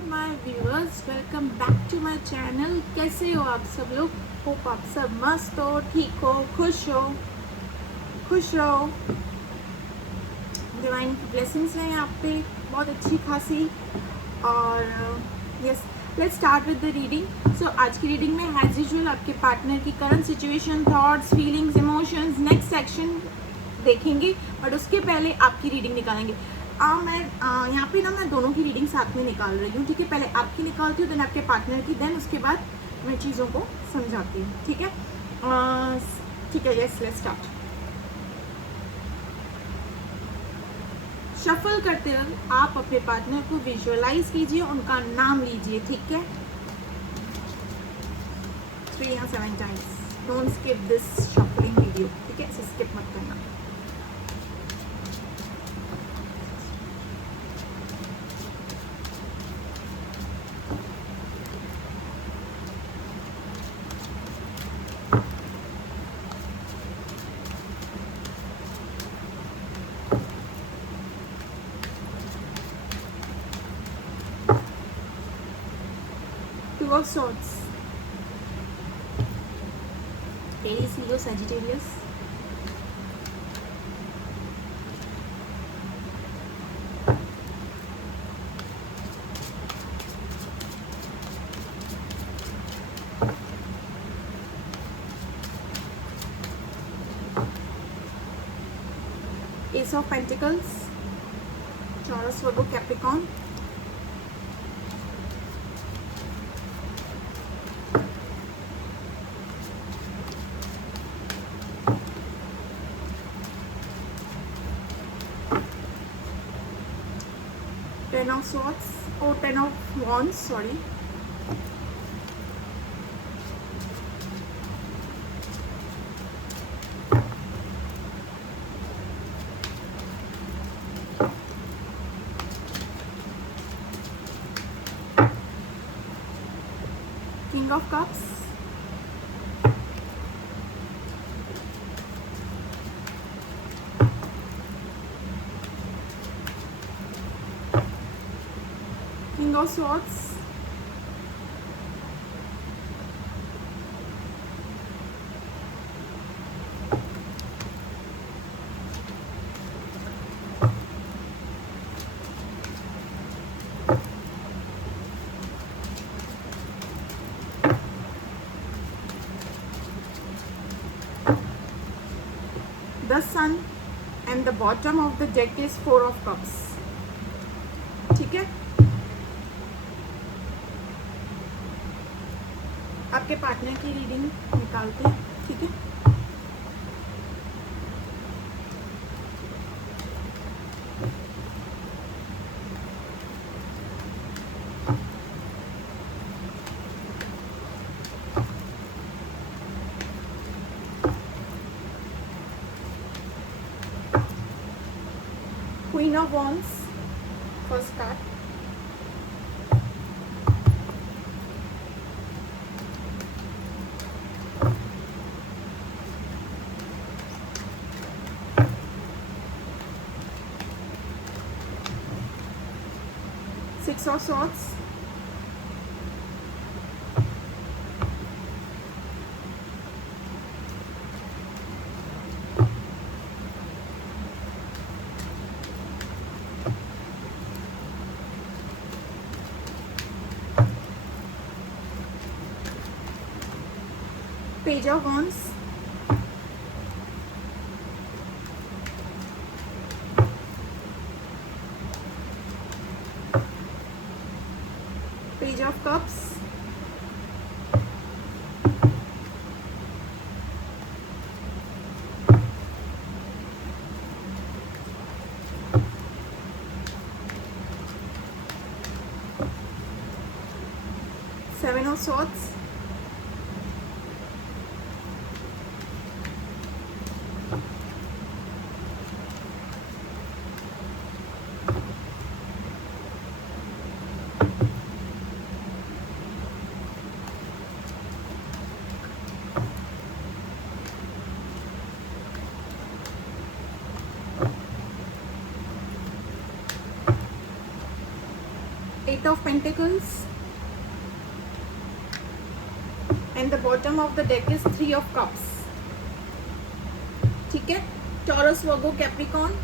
My viewers, welcome back to my channel. कैसे हो आप सब लोग? होप आप सब मस्त हो, ठीक हो, खुश हो, खुश रहो। डिवाइन की ब्लेसिंग्स हैं आप पे बहुत अच्छी खासी। और yes, let's start with the reading. So आज की रीडिंग में एज यूजुअल आपके पार्टनर की current situation, thoughts, feelings, emotions, next section देखेंगे, बट उसके पहले आपकी रीडिंग निकालेंगे। मैं यहाँ पे मैं दोनों की रीडिंग साथ में निकाल रही हूँ, ठीक है। पहले आपकी निकालती हूँ, देन आपके पार्टनर की, देन उसके बाद मैं चीज़ों को समझाती हूँ, ठीक है। ठीक है, यस, लेट्स स्टार्ट। शफल करते वक्त आप अपने पार्टनर को विजुअलाइज कीजिए, उनका नाम लीजिए, ठीक है। 3 या 7 times. Don't skip this shuffling video, ठीक है, इसे स्किप मत करना। Two of Swords, Aries, Leo, Sagittarius, Ace of Pentacles, Taurus, Virgo, Capricorn, Ten of Swords, Ten of Wands, sorry, King of Cups, King of Swords, the Sun, and the bottom of the deck is Four of Cups, ठीक है। आपके partner की reading निकालते हैं, ठीक है। Queen of Wands, first card, Six of Swords, Page of Wands, Page of Cups, Seven of Swords, 8 of Pentacles, and the bottom of the deck is 3 of Cups. ठीक है, Taurus, Virgo, Capricorn,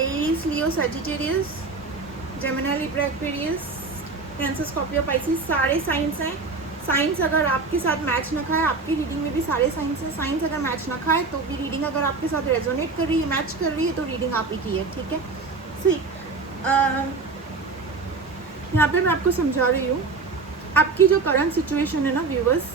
Aries, Leo, Sagittarius, Gemini, Libra, Aquarius, cancer, Scorpio, Pisces, सारे science हैं. Science अगर आपके साथ match ना खाए, आपकी रीडिंग में भी सारे साइंस हैं. साइंस अगर मैच ना खाए तो भी रीडिंग अगर आपके साथ रेजोनेट कर रही है, मैच कर रही है, तो रीडिंग आप ही की है. ठीक है, सी यहाँ पे मैं आपको समझा रही हूँ, आपकी जो करंट सिचुएशन है ना व्यूवर्स,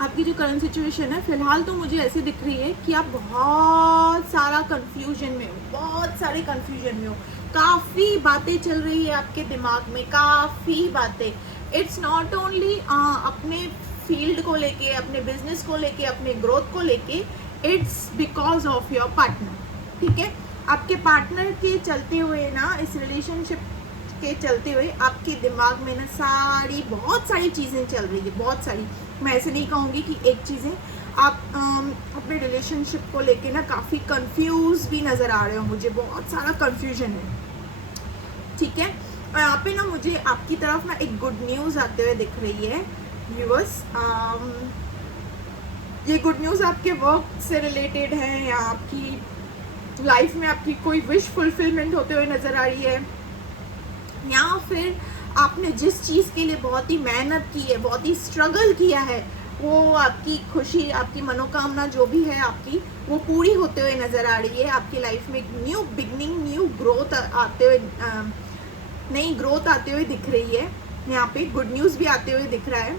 आपकी जो करंट सिचुएशन है फिलहाल तो मुझे ऐसे दिख रही है कि आप बहुत सारा कंफ्यूजन में हो, बहुत सारे कंफ्यूजन में हो. काफ़ी बातें चल रही है आपके दिमाग में, काफ़ी बातें. इट्स नॉट ओनली अपने फील्ड को लेके, अपने बिजनेस को लेके, अपने ग्रोथ को लेके, it's because of your partner. ठीक है, आपके पार्टनर के चलते हुए ना, इस रिलेशनशिप के चलते हुए आपके दिमाग में ना बहुत सारी चीज़ें चल रही है, बहुत सारी. मैं ऐसे नहीं कहूँगी कि एक चीज़ें. आप अपने रिलेशनशिप को लेके ना काफ़ी कंफ्यूज भी नज़र आ रहे हो, मुझे बहुत सारा कंफ्यूजन है. ठीक है, और यहाँ पे ना मुझे आपकी तरफ ना एक गुड न्यूज़ आते हुए दिख रही है व्यूअर्स. ये गुड न्यूज़ आपके वर्क से रिलेटेड है, या आपकी लाइफ में आपकी कोई विश फुलफिलमेंट होते हुए नज़र आ रही है, या फिर आपने जिस चीज़ के लिए बहुत ही मेहनत की है, बहुत ही स्ट्रगल किया है, वो आपकी खुशी, आपकी मनोकामना जो भी है आपकी, वो पूरी होते हुए नज़र आ रही है. आपकी लाइफ में एक न्यू बिगनिंग, न्यू ग्रोथ आते हुए, नई ग्रोथ आते हुए दिख रही है. यहाँ पे गुड न्यूज़ भी आते हुए दिख रहा है.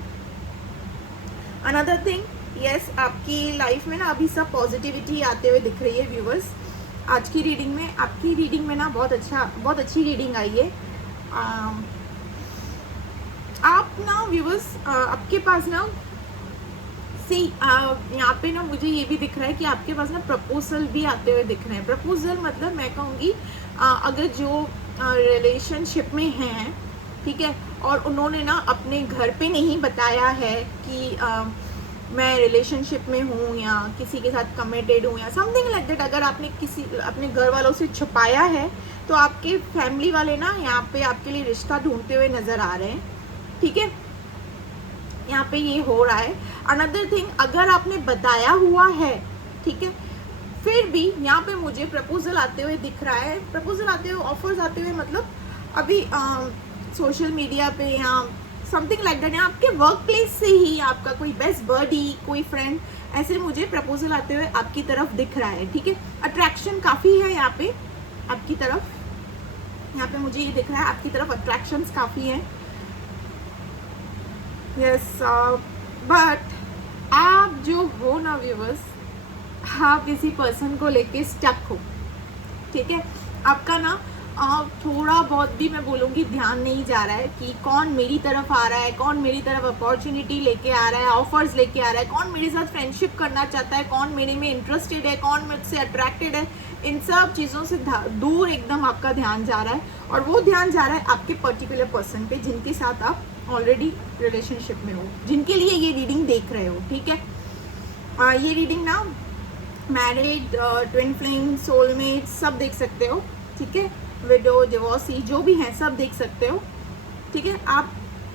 अनदर थिंग, यस, आपकी लाइफ में ना अभी सब पॉजिटिविटी आते हुए दिख रही है व्यूवर्स. आज की रीडिंग में, आपकी रीडिंग में ना बहुत अच्छी रीडिंग आई है. आप ना व्यूवर्स, आपके पास ना यहाँ पे ना मुझे ये भी दिख रहा है कि आपके पास ना प्रपोजल भी आते हुए दिख रहे हैं. प्रपोजल मतलब मैं कहूँगी अगर जो रिलेशनशिप में हैं, ठीक है, और उन्होंने ना अपने घर पे नहीं बताया है कि मैं रिलेशनशिप में हूँ या किसी के साथ कमिटेड हूँ या समथिंग लाइक दैट, अगर आपने किसी अपने घर वालों से छुपाया है तो आपके फैमिली वाले ना यहाँ पे आपके लिए रिश्ता ढूंढते हुए नज़र आ रहे हैं. ठीक है, यहाँ पे ये हो रहा है. अनदर थिंग, अगर आपने बताया हुआ है, ठीक है, फिर भी यहाँ पे मुझे प्रपोजल आते हुए दिख रहा है. प्रपोजल आते हुए, ऑफर्स आते हुए, मतलब अभी सोशल मीडिया पे या समथिंग लाइक दैट, या आपके वर्क प्लेस से ही आपका कोई बेस्ट बडी, कोई फ्रेंड, ऐसे मुझे प्रपोजल आते हुए आपकी तरफ दिख रहा है. ठीक है, अट्रैक्शन काफ़ी है यहाँ पे आपकी तरफ. यहाँ पे मुझे ये दिख रहा है आपकी तरफ अट्रैक्शंस काफ़ी हैं. यस, बट आप जो हो ना व्यूवर्स, आप किसी पर्सन को लेके स्टक हो. ठीक है, आपका ना थोड़ा बहुत भी मैं बोलूँगी ध्यान नहीं जा रहा है कि कौन मेरी तरफ आ रहा है, कौन मेरी तरफ अपॉर्चुनिटी लेके आ रहा है, ऑफर्स लेके आ रहा है, कौन मेरे साथ फ्रेंडशिप करना चाहता है, कौन मेरे में इंटरेस्टेड है, कौन मुझसे अट्रैक्टेड है. इन सब चीज़ों से दूर एकदम आपका ध्यान जा रहा है. और वो ध्यान जा रहा है आपके पर्टिकुलर पर्सन पे, जिनके साथ आप ऑलरेडी रिलेशनशिप में हो, जिनके लिए ये रीडिंग देख रहे हो. ठीक है, ये रीडिंग ना मैरिड, ट्विन फ्लेम, सोलमेट सब देख सकते हो. ठीक है, विडो, डिवोर्सी जो भी हैं सब देख सकते हो. ठीक है, आप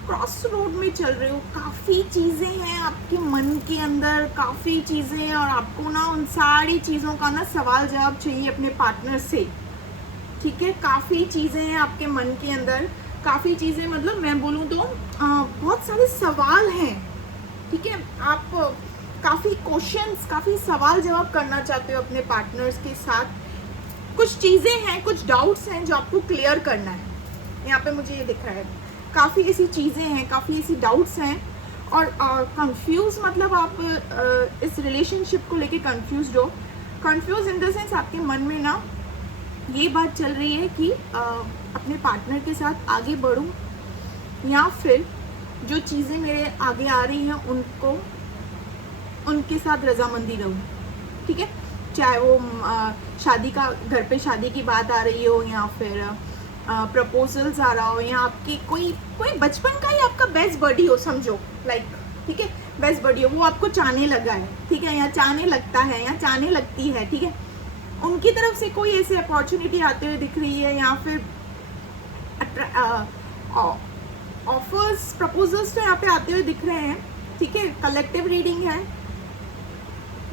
क्रॉस रोड में चल रहे हो, काफ़ी चीज़ें हैं आपके मन के अंदर, काफ़ी चीज़ें हैं, और आपको ना उन सारी चीज़ों का ना सवाल जवाब चाहिए अपने पार्टनर से. ठीक है, काफ़ी चीज़ें हैं आपके मन के अंदर, काफ़ी चीज़ें, मतलब मैं बोलूँ तो बहुत सारे सवाल हैं. ठीक है, आप काफ़ी क्वेश्चंस, काफ़ी सवाल जवाब करना चाहते हो अपने पार्टनर्स के साथ. कुछ चीज़ें हैं, कुछ डाउट्स हैं जो आपको क्लियर करना है. यहाँ पे मुझे ये दिख रहा है काफ़ी ऐसी चीज़ें हैं, काफ़ी ऐसी डाउट्स हैं. और कंफ्यूज मतलब आप इस रिलेशनशिप को लेके कंफ्यूज हो. कंफ्यूज इन द सेंस आपके मन में ना ये बात चल रही है कि अपने पार्टनर के साथ आगे बढ़ूं, या फिर जो चीज़ें मेरे आगे आ रही हैं उनके साथ रजामंदी रहूं. ठीक है, चाहे वो शादी का, घर पे शादी की बात आ रही हो, या फिर प्रपोजल्स आ रहा हो, या आपकी कोई बचपन का ही आपका बेस्ट बडी हो, समझो लाइक. ठीक है, बेस्ट बडी हो, वो आपको चाहने लगा है. ठीक है, या चाहने लगता है, या चाहने लगती है. ठीक है, उनकी तरफ से कोई ऐसी अपॉर्चुनिटी आते हुए दिख रही है, या फिर ऑफर्स प्रपोजल्स तो यहाँ पे आते हुए दिख रहे हैं, ठीक है। कलेक्टिव रीडिंग है,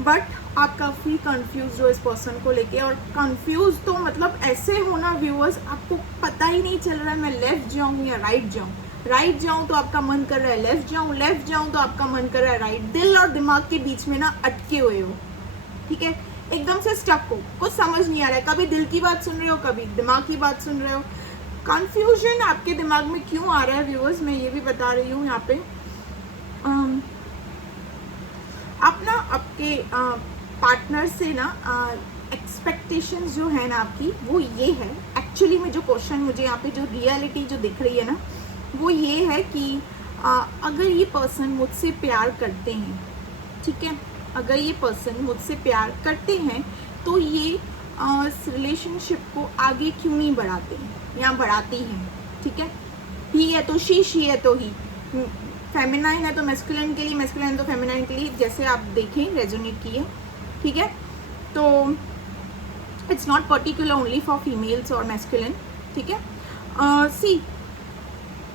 बट आप काफ़ी कंफ्यूज हो इस पर्सन को लेके, और कंफ्यूज तो मतलब ऐसे होना व्यूअर्स, आपको पता ही नहीं चल रहा है मैं लेफ्ट जाऊँ या राइट जाऊँ। राइट जाऊँ तो आपका मन कर रहा है लेफ्ट जाऊँ, लेफ्ट जाऊँ तो आपका मन कर रहा है राइट। दिल और दिमाग के बीच में ना अटके हुए हो, ठीक है, एकदम से स्टक हो, कुछ समझ नहीं आ रहा है, कभी दिल की बात सुन रहे हो, कभी दिमाग की बात सुन रहे हो। कंफ्यूजन आपके दिमाग में क्यों आ रहा है व्यूअर्स, मैं ये भी बता रही हूँ यहाँ पे। आप ना आपके पार्टनर से ना एक्सपेक्टेशंस जो है ना आपकी, वो ये है एक्चुअली में, जो क्वेश्चन मुझे यहाँ पे जो रियलिटी जो दिख रही है ना, वो ये है कि अगर ये पर्सन मुझसे प्यार करते हैं, ठीक है, अगर ये पर्सन मुझसे प्यार करते हैं तो ये इस रिलेशनशिप को आगे क्यों नहीं बढ़ाते हैं या बढ़ाती हैं, ठीक है। ही है तो शी है तो ही, फेमिनाइन है तो मैस्कुलिन के लिए, मैस्कुलिन तो फेमिनाइन के लिए, जैसे आप देखें रेजोनेट किए, ठीक है। तो it's not particular only for females और मैस्कुलिन, ठीक है। सी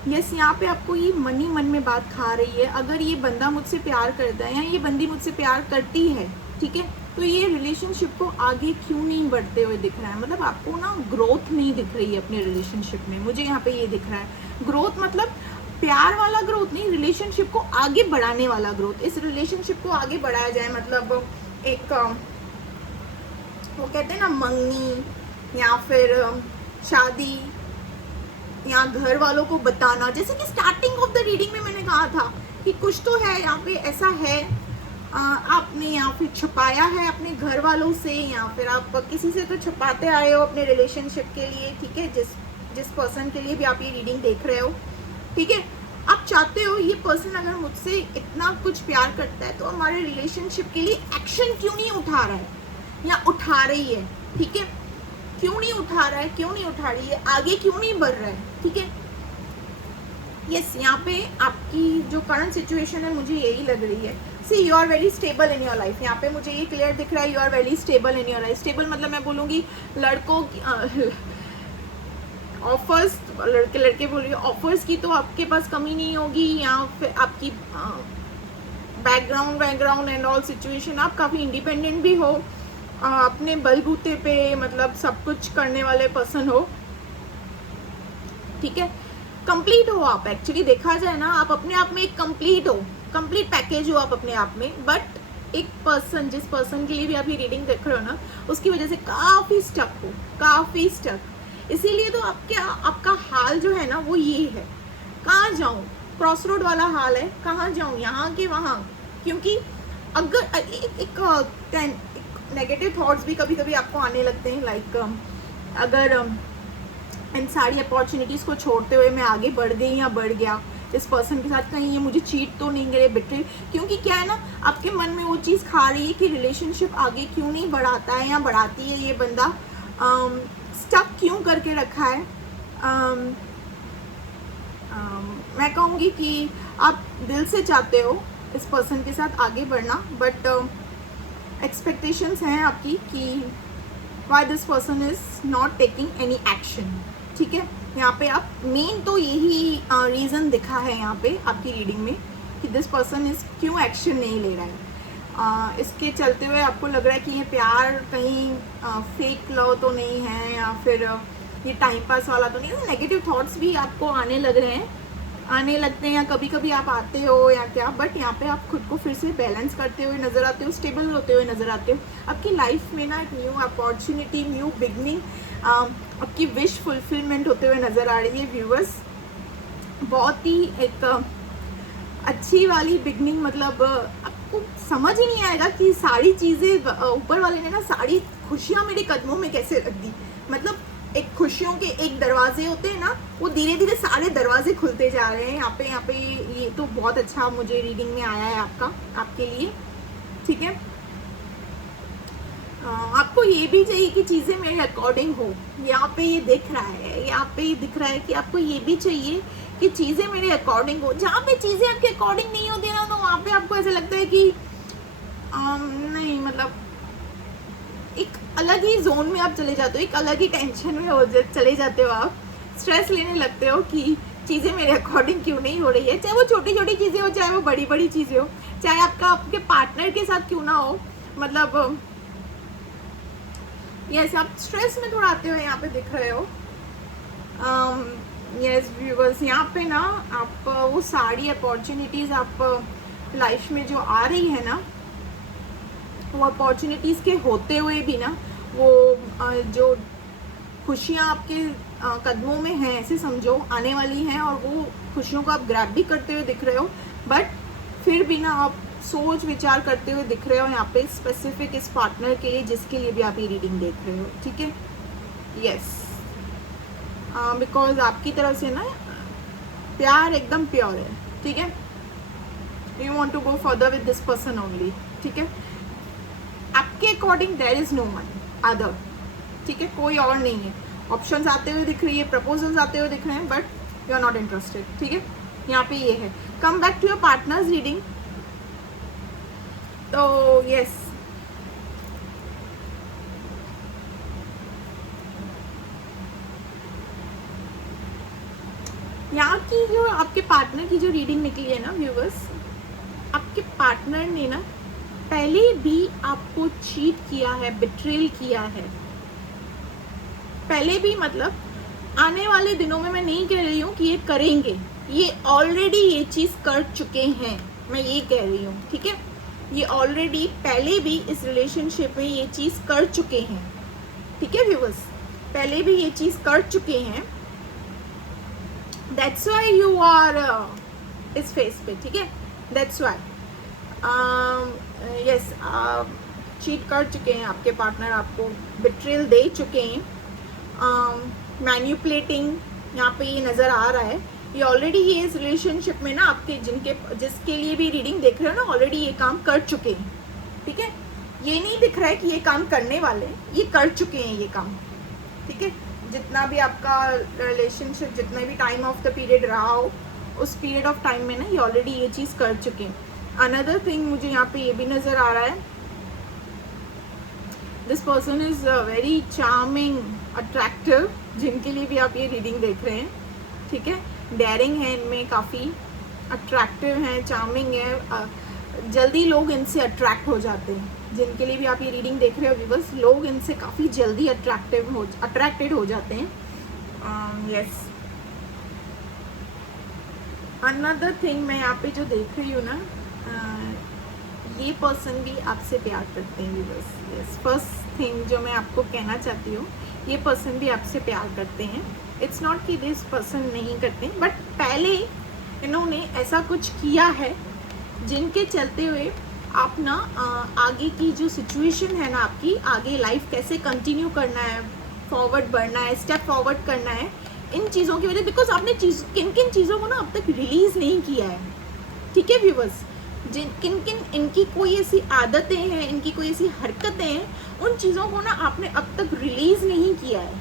यस, यहाँ पे आपको ये मन ही मन में बात खा रही है। अगर ये बंदा मुझसे प्यार करता है या ये बंदी मुझसे प्यार करती है, ठीक है, तो ये रिलेशनशिप को आगे क्यों नहीं बढ़ते हुए दिख रहा है। मतलब आपको ना ग्रोथ नहीं दिख रही है अपने रिलेशनशिप में, मुझे यहाँ पे ये दिख रहा है। ग्रोथ मतलब प्यार वाला ग्रोथ नहीं, रिलेशनशिप को आगे बढ़ाने वाला ग्रोथ। इस रिलेशनशिप को आगे बढ़ाया जाए, मतलब एक वो कहते हैं ना मंगनी, या फिर शादी, या घर वालों को बताना। जैसे कि स्टार्टिंग ऑफ द रीडिंग में मैंने कहा था कि कुछ तो है यहाँ पे ऐसा है, आपने यहाँ पे छुपाया है अपने घर वालों से, या फिर आप किसी से तो छुपाते आए हो अपने रिलेशनशिप के लिए, ठीक है, जिस पर्सन के लिए भी आप ये रीडिंग देख रहे हो, ठीक है। आप चाहते हो ये पर्सन अगर मुझसे इतना कुछ प्यार करता है तो हमारे रिलेशनशिप के लिए एक्शन क्यों नहीं उठा रहा है या उठा रही है, ठीक है, क्यों नहीं उठा रहा है, क्यों नहीं उठा रही है, आगे क्यों नहीं बढ़ रहा है, ठीक है। यस, यहाँ पे आपकी जो करंट सिचुएशन है मुझे यही लग रही है। See you are very stable in your life, यहाँ पे मुझे ये क्लियर दिख रहा है, you are very stable in your life. Stable मतलब मैं बोलूँगी लड़कों की ऑफर्स, लड़के बोल रही हूँ, ऑफर्स की तो आपके पास कमी नहीं होगी, या फिर आपकी बैकग्राउंड एंड ऑल सिचुएशन, आप काफ़ी इंडिपेंडेंट भी हो, अपने बलबूते पे मतलब सब कुछ करने वाले पर्सन हो, ठीक है, कंप्लीट हो आप। एक्चुअली देखा जाए ना, आप अपने आप में एक कंप्लीट हो, कंप्लीट पैकेज हो आप अपने आप में। बट एक पर्सन, जिस पर्सन के लिए भी आप ये रीडिंग देख रहे हो ना, उसकी वजह से काफ़ी स्टक हो, काफ़ी स्टक। इसीलिए तो आपका हाल जो है ना वो ये है, कहाँ जाऊँ, क्रॉस रोड वाला हाल है, कहाँ जाऊँ, यहाँ के वहाँ। क्योंकि अगर एक नेगेटिव थॉट्स भी कभी कभी आपको आने लगते हैं, लाइक अगर इन सारी अपॉर्चुनिटीज़ को छोड़ते हुए मैं आगे बढ़ गई या बढ़ गया इस पर्सन के साथ, कहीं ये मुझे चीट तो नहीं करे, बिट्रे। क्योंकि क्या है ना, आपके मन में वो चीज़ खा रही है कि रिलेशनशिप आगे क्यों नहीं बढ़ाता है या बढ़ाती है ये बंदा, स्टक क्यों करके रखा है। मैं कहूँगी कि आप दिल से चाहते हो इस पर्सन के साथ आगे बढ़ना, बट एक्सपेक्टेशंस हैं आपकी कि why this person is not taking any action, ठीक है। यहाँ पे आप मेन तो यही रीज़न दिखा है यहाँ पे आपकी रीडिंग में कि दिस पर्सन इज़ क्यों एक्शन नहीं ले रहा है। इसके चलते हुए आपको लग रहा है कि ये प्यार कहीं फेक लव तो नहीं है, या फिर ये टाइम पास वाला तो नहीं है। नेगेटिव थॉट्स भी आपको आने लग रहे हैं, आने लगते हैं, या कभी कभी आप आते हो या क्या, बट यहाँ पे आप खुद को फिर से बैलेंस करते हुए नज़र आते हो, स्टेबल होते हुए नज़र आते हो। आपकी लाइफ में ना एक न्यू अपॉर्चुनिटी, न्यू बिगनिंग, आपकी विश फुलफिलमेंट होते हुए नज़र आ रही है व्यूअर्स। बहुत ही एक अच्छी वाली बिगनिंग, मतलब आपको समझ ही नहीं आएगा कि सारी चीज़ें ऊपर वाले ने ना सारी खुशियाँ मेरे कदमों में कैसे रख दी। मतलब एक खुशियों के एक दरवाजे होते हैं ना, वो धीरे धीरे सारे दरवाजे खुलते जा रहे हैं यहाँ पे ये तो बहुत अच्छा मुझे रीडिंग में आया है आपके लिए, ठीक है। आपको ये भी चाहिए कि चीज़ें मेरे अकॉर्डिंग हो, यहाँ पे ये दिख रहा है, यहाँ पे ये दिख रहा है कि आपको ये भी चाहिए कि चीज़ें मेरे अकॉर्डिंग हो। जहाँ पे चीज़ें आपके अकॉर्डिंग नहीं होती ना, तो वहाँ पे आपको ऐसा लगता है कि नहीं, मतलब एक अलग ही जोन में आप चले जाते हो, एक अलग ही टेंशन में चले जाते हो, आप स्ट्रेस लेने लगते हो कि चीज़ें मेरे अकॉर्डिंग क्यों नहीं हो रही है, चाहे वो छोटी छोटी चीज़ें हो चाहे वो बड़ी बड़ी चीज़ें हो, चाहे आपके पार्टनर के साथ क्यों ना हो, मतलब यस आप स्ट्रेस में थोड़ा आते हो, यहाँ पे दिख रहे हो। यस व्यूअर्स, यहाँ पे ना आप वो सारी अपॉर्चुनिटीज़ आप लाइफ में जो आ रही है ना, वो अपॉर्चुनिटीज़ के होते हुए भी ना वो जो खुशियाँ आपके कदमों में हैं, ऐसे समझो आने वाली हैं, और वो खुशियों को आप ग्रैब भी करते हुए दिख रहे हो, बट फिर भी ना आप सोच विचार करते हुए दिख रहे हो यहाँ पे स्पेसिफिक इस पार्टनर के लिए जिसके लिए भी आप ये रीडिंग देख रहे हो, ठीक है। यस, बिकॉज आपकी तरफ से ना प्यार एकदम प्योर है, ठीक है। You want to go further with this person only, ठीक है। आपके according there is no one other, ठीक है, कोई और नहीं है। ऑप्शंस आते हुए दिख रही है, प्रपोजल्स आते हुए दिख रहे हैं, but you are not interested, ठीक है। यहाँ पे ये है। Come back to your partners reading. तो यस, यहाँ की जो आपके पार्टनर की जो रीडिंग निकली है ना व्यूवर्स, आपके पार्टनर ने ना पहले भी आपको चीट किया है, बिट्रेल किया है पहले भी, मतलब आने वाले दिनों में मैं नहीं कह रही हूँ कि ये करेंगे, ये ऑलरेडी ये चीज़ कर चुके हैं, मैं ये कह रही हूँ, ठीक है। ये ऑलरेडी पहले भी इस रिलेशनशिप में ये चीज़ कर चुके हैं, ठीक है व्यूअर्स, पहले भी ये चीज़ कर चुके हैं। दैट्स वाई यू आर इस फेस पे, ठीक है, दैट्स वाई यस चीट कर चुके हैं आपके पार्टनर, आपको बिट्रेल दे चुके हैं, मैन्युपुलेटिंग यहाँ पे ये नज़र आ रहा है। ये ऑलरेडी ये इस रिलेशनशिप में ना आपके जिसके लिए भी रीडिंग देख रहे हो ना, ऑलरेडी ये काम कर चुके हैं, ठीक है। ये नहीं दिख रहा है कि ये काम करने वाले हैं, ये कर चुके हैं ये काम, ठीक है। जितना भी आपका रिलेशनशिप, जितना भी टाइम ऑफ द पीरियड रहा हो, उस पीरियड ऑफ टाइम में ना ये ऑलरेडी ये चीज़ कर चुके हैं। अनदर थिंग मुझे यहाँ पे ये भी नज़र आ रहा है, this person is very charming, attractive, जिनके लिए भी आप ये रीडिंग देख रहे हैं, ठीक है। डेयरिंग है इनमें, काफ़ी अट्रैक्टिव हैं, चार्मिंग है, जल्दी लोग इनसे अट्रैक्ट हो जाते हैं। जिनके लिए भी आप ये रीडिंग देख रहे हो व्यूअर्स, लोग इनसे काफ़ी जल्दी अट्रैक्टेड हो जाते हैं। यस, अनदर थिंग मैं यहाँ पे जो देख रही हूँ ना, ये पर्सन भी आपसे प्यार करते हैं व्यूअर्स। यस, फर्स्ट थिंग जो मैं आपको कहना चाहती हूँ, ये पर्सन भी आपसे प्यार करते हैं। इट्स नॉट कि दिस पर्सन नहीं करते, बट पहले इन्होंने ऐसा कुछ किया है जिनके चलते हुए आप ना आगे की जो सिचुएशन है ना, आपकी आगे लाइफ कैसे कंटिन्यू करना है, फॉरवर्ड बढ़ना है, स्टेप फॉरवर्ड करना है, इन चीज़ों की वजह, बिकॉज आपने किन किन चीज़ों को ना अब तक रिलीज़ नहीं किया है, ठीक है व्यूवर्स। किन किन इनकी कोई ऐसी आदतें हैं, इनकी कोई ऐसी हरकतें हैं, उन चीज़ों को ना आपने अब तक रिलीज़ नहीं किया है,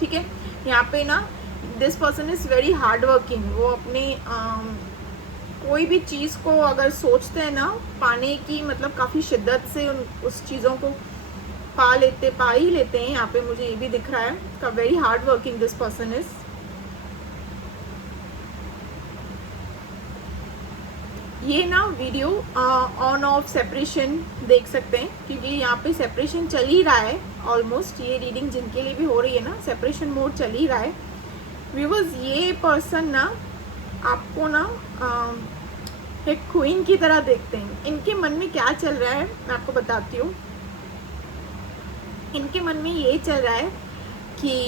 ठीक है। यहाँ पे ना this person is very hard working, वो अपने कोई भी चीज़ को अगर सोचते हैं ना पाने की, मतलब काफ़ी शिद्दत से उस चीज़ों को पा ही लेते हैं। यहाँ पे मुझे ये भी दिख रहा है का very hard working this person is. ये ना वीडियो ऑन ऑफ सेपरेशन देख सकते हैं, क्योंकि यहाँ पे सेपरेशन चल ही रहा है ऑलमोस्ट। ये रीडिंग जिनके लिए भी हो रही है ना, सेपरेशन मोड चल ही रहा है व्यूअर्स। ये पर्सन ना आपको ना एक क्वीन की तरह देखते हैं। इनके मन में क्या चल रहा है मैं आपको बताती हूँ। इनके मन में ये चल रहा है कि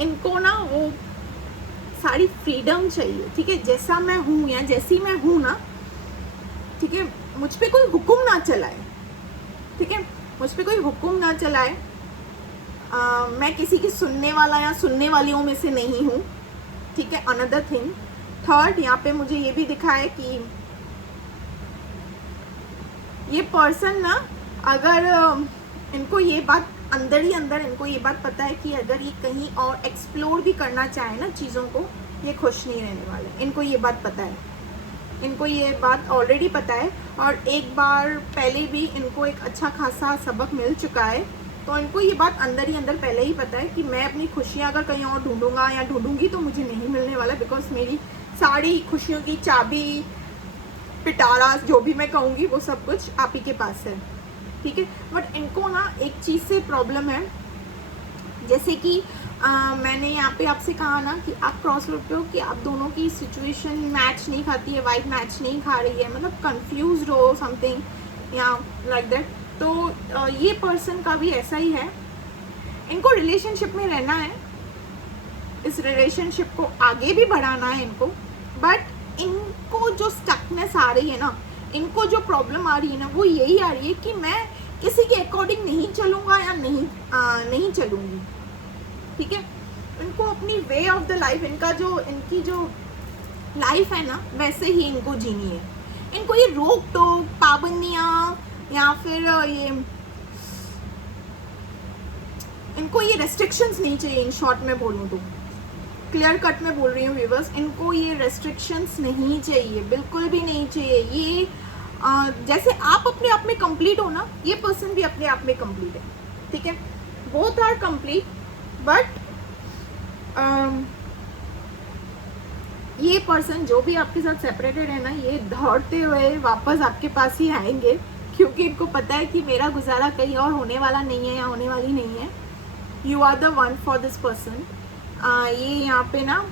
इनको ना वो सारी फ्रीडम चाहिए, ठीक है। जैसा मैं हूँ या जैसी मैं हूँ ना, ठीक है, मुझ पे कोई हुक्म ना चलाए, ठीक है, मुझ पे कोई हुक्म ना चलाए। मैं किसी की सुनने वाला या सुनने वालियों में से नहीं हूँ, ठीक है। अनदर थिंग, थर्ड, यहाँ पे मुझे ये भी दिखा है कि ये पर्सन ना, अगर इनको ये बात अंदर ही अंदर इनको ये बात पता है कि अगर ये कहीं और एक्सप्लोर भी करना चाहे ना चीज़ों को, ये खुश नहीं रहने वाले। इनको ये बात पता है, इनको ये बात ऑलरेडी पता है और एक बार पहले भी इनको एक अच्छा खासा सबक मिल चुका है। तो इनको ये बात अंदर ही अंदर पहले ही पता है कि मैं अपनी खुशियाँ अगर कहीं और ढूंढूंगा या ढूंढूंगी तो मुझे नहीं मिलने वाला, बिकॉज मेरी सारी खुशियों की चाबी, पिटारा, जो भी मैं कहूँगी वो सब कुछ आप ही के पास है, ठीक है। बट इनको ना एक चीज़ से प्रॉब्लम है, जैसे कि मैंने यहाँ पे आपसे कहा ना कि आप क्रॉस रोड पे हो कि आप दोनों की सिचुएशन मैच नहीं खाती है, वाइब मैच नहीं खा रही है, मतलब कंफ्यूज हो समथिंग या लाइक दैट। तो ये पर्सन का भी ऐसा ही है, इनको रिलेशनशिप में रहना है, इस रिलेशनशिप को आगे भी बढ़ाना है इनको, बट इनको जो स्टकनेस आ रही है ना, इनको जो प्रॉब्लम आ रही है ना, वो यही आ रही है कि मैं किसी के अकॉर्डिंग नहीं चलूँगा या नहीं चलूँगी, ठीक है। इनको अपनी वे ऑफ द लाइफ, इनकी जो लाइफ है ना वैसे ही इनको जीनी है। इनको ये रोक टोक, पाबंदियाँ या फिर इनको ये रेस्ट्रिक्शंस नहीं चाहिए। इन शॉर्ट में बोलूँ तो, क्लियर कट में बोल रही हूँ व्यूवर्स, इनको ये रेस्ट्रिक्शंस नहीं चाहिए, बिल्कुल भी नहीं चाहिए। ये जैसे आप अपने आप में कंप्लीट हो ना, ये पर्सन भी अपने आप में कंप्लीट है, ठीक है। बोथ आर कंप्लीट, बट ये पर्सन जो भी आपके साथ सेपरेटेड है ना, ये दौड़ते हुए वापस आपके पास ही आएंगे, क्योंकि इनको पता है कि मेरा गुजारा कहीं और होने वाला नहीं है या होने वाली नहीं है। You are the one for this person. ये यहाँ पे ना,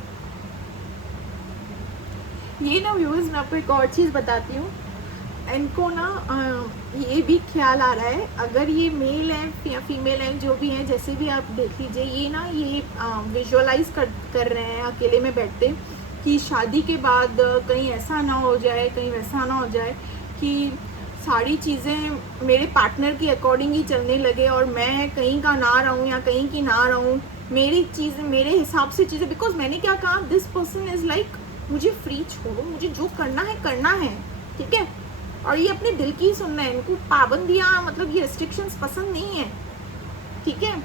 ये ना व्यूअर्स, मैं आपको एक और चीज़ बताती हूँ। इनको ना ये भी ख्याल आ रहा है, अगर ये मेल है या फीमेल है, जो भी है, जैसे भी आप देख लीजिए, ये ना ये विजुअलाइज कर रहे हैं अकेले में बैठते कि शादी के बाद कहीं ऐसा ना हो जाए, कहीं वैसा ना हो जाए कि सारी चीज़ें मेरे पार्टनर की अकॉर्डिंग ही चलने लगे और मैं कहीं का ना रहूँ या कहीं की ना रहूँ, मेरी चीज़ें मेरे हिसाब से चीज़ें। बिकॉज मैंने क्या कहा, दिस पर्सन इज़ लाइक मुझे फ्री छोड़ो, मुझे जो करना है, ठीक है। और ये अपने दिल की सुनना है, इनको पाबंदियाँ, मतलब ये रेस्ट्रिक्शंस पसंद नहीं है, ठीक है।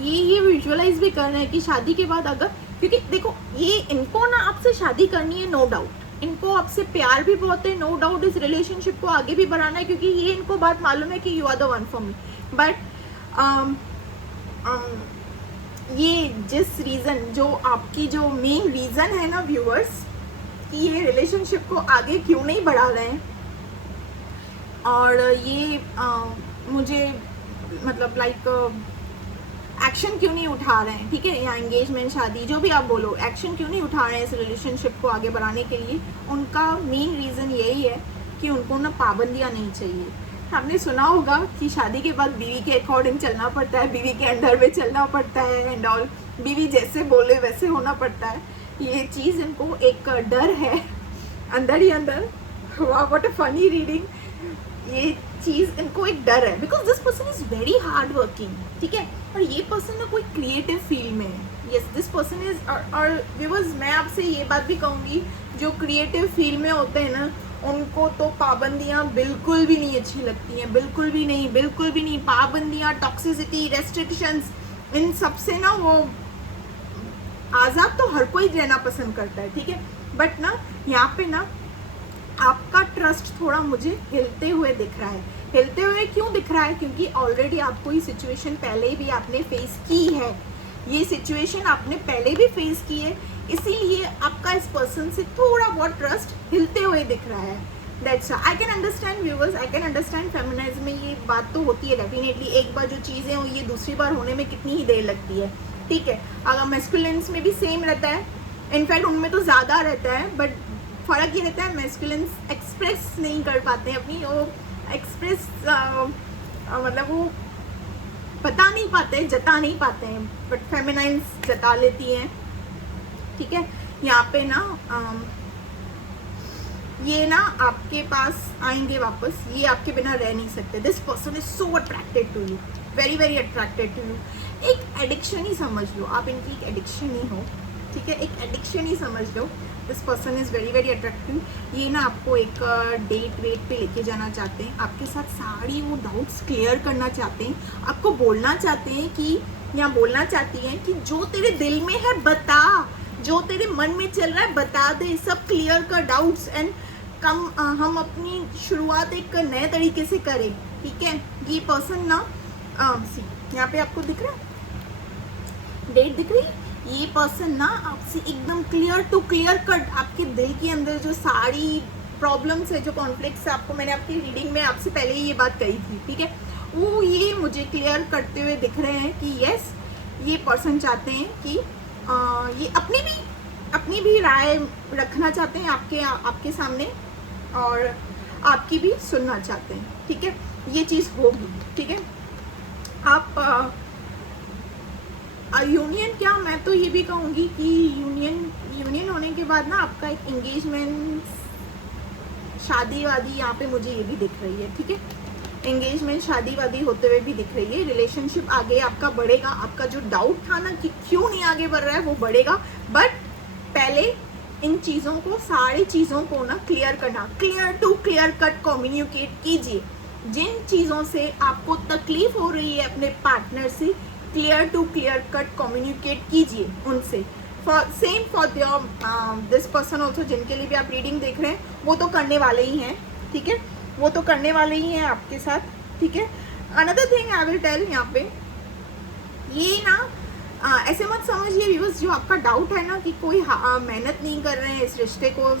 ये विजुअलाइज भी कर रहे हैं कि शादी के बाद अगर, क्योंकि देखो ये इनको ना आपसे शादी करनी है, नो डाउट, इनको आपसे प्यार भी बहुत है, नो डाउट, इस रिलेशनशिप को आगे भी बढ़ाना है, क्योंकि ये इनको बात मालूम है कि you are the one for me. But ये जिस रीज़न, जो आपकी जो मेन रीज़न है ना व्यूअर्स, कि ये रिलेशनशिप को आगे क्यों नहीं बढ़ा रहे हैं और ये मुझे मतलब लाइक एक्शन क्यों नहीं उठा रहे हैं, ठीक है, या एंगेजमेंट, शादी, जो भी आप बोलो, एक्शन क्यों नहीं उठा रहे हैं इस रिलेशनशिप को आगे बढ़ाने के लिए, उनका मेन रीज़न यही है कि उनको ना पाबंदियाँ नहीं चाहिए। आपने सुना होगा कि शादी के बाद बीवी के अकॉर्डिंग चलना पड़ता है, बीवी के अंडर में चलना पड़ता है एंड ऑल, बीवी जैसे बोले वैसे होना पड़ता है। ये चीज़ इनको एक डर है अंदर ही अंदर। वाह, व्हाट अ फनी रीडिंग। ये चीज़ इनको एक डर है, because this person is very hard working, ठीक है। और ये पर्सन ना कोई क्रिएटिव फील्ड में है, यस, दिस पर्सन इज। और व्यूअर्स, मैं आपसे ये बात भी कहूँगी, जो क्रिएटिव फील्ड में होते हैं ना, उनको तो पाबंदियाँ बिल्कुल भी नहीं अच्छी लगती हैं, बिल्कुल भी नहीं। पाबंदियाँ, टॉक्सिसिटी, रेस्ट्रिक्शंस, इन सब से ना वो आज़ाद तो हर कोई रहना पसंद करता है, ठीक है। बट ना यहाँ पे ना आपका ट्रस्ट थोड़ा मुझे हिलते हुए दिख रहा है। हिलते हुए क्यों दिख रहा है? क्योंकि ऑलरेडी आपको ये सिचुएशन पहले भी आपने फेस की है, ये सिचुएशन आपने पहले भी फेस की है, इसीलिए आपका इस पर्सन से थोड़ा बहुत ट्रस्ट हिलते हुए दिख रहा है। That's I can understand viewers, I can understand. Feminism में ये बात तो होती है डेफिनेटली, एक बार जो चीज़ें हो ये दूसरी बार होने में कितनी ही देर लगती है, ठीक है। अगर मैस्कुलिन्स में भी सेम रहता है, इनफैक्ट उनमें तो ज़्यादा रहता है, बट फ़र्क ये रहता है मैस्कुलिन्स एक्सप्रेस नहीं कर पाते हैं अपनी वो एक्सप्रेस मतलब वो बता नहीं पाते, जता नहीं पाते हैं, बट फेमिनाइन्स जता लेती हैं, ठीक है। यहाँ पे ना ये ना आपके पास आएंगे वापस, ये आपके बिना रह नहीं सकते। This person is so attracted to you, very very attracted to you. एक एडिक्शन ही समझ लो आप, इनकी एक एडिक्शन ही हो, ठीक है, एक एडिक्शन ही समझ लो। This person is very very attractive. ये ना आपको एक डेट वेट पे लेके जाना चाहते हैं, आपके साथ सारी वो डाउट्स क्लियर करना चाहते हैं, आपको बोलना चाहते हैं कि, या बोलना चाहती हैं कि जो तेरे दिल में है बता, जो तेरे मन में चल रहा है बता दे, सब क्लियर कर डाउट्स एंड हम अपनी शुरुआत एक नए तरीके से करें, ठीक है। ये पर्सन ना यहाँ पे आपको दिख रहा है, डेट दिख रही है, ये पर्सन ना आपसे एकदम क्लियर टू क्लियर कट आपके दिल के अंदर जो सारी प्रॉब्लम्स है, जो कॉन्फ्लिक्ट्स है, आपको मैंने आपकी रीडिंग में आपसे पहले ही ये बात कही थी, ठीक है, वो ये मुझे क्लियर करते हुए दिख रहे हैं कि यस, ये पर्सन चाहते हैं कि ये अपनी भी राय रखना चाहते हैं आपके सामने और आपकी भी सुनना चाहते हैं, ठीक है। ये चीज़ होगी, ठीक है। आप यूनियन क्या, मैं तो ये भी कहूँगी कि यूनियन होने के बाद ना आपका एक एंगेजमेंट, शादी वादी यहाँ पे मुझे ये भी दिख रही है, ठीक है। एंगेजमेंट शादी वादी होते हुए भी दिख रही है। रिलेशनशिप आगे आपका बढ़ेगा। आपका जो डाउट था ना कि क्यों नहीं आगे बढ़ रहा है, वो बढ़ेगा, बट पहले इन चीज़ों को, सारी चीज़ों को ना क्लियर करना, clear to clear cut communicate कीजिए। जिन चीज़ों से आपको तकलीफ हो रही है अपने पार्टनर से, clear to clear cut communicate कीजिए उनसे। Same for this person also, जिनके लिए भी आप रीडिंग देख रहे हैं, वो तो करने वाले ही हैं, ठीक है, वो तो करने वाले ही हैं आपके साथ, ठीक है। Another thing I will tell, यहाँ पे ये ना ऐसे मत समझिए व्यूअर्स, जो आपका डाउट है ना कि कोई मेहनत नहीं कर रहे हैं इस रिश्ते को,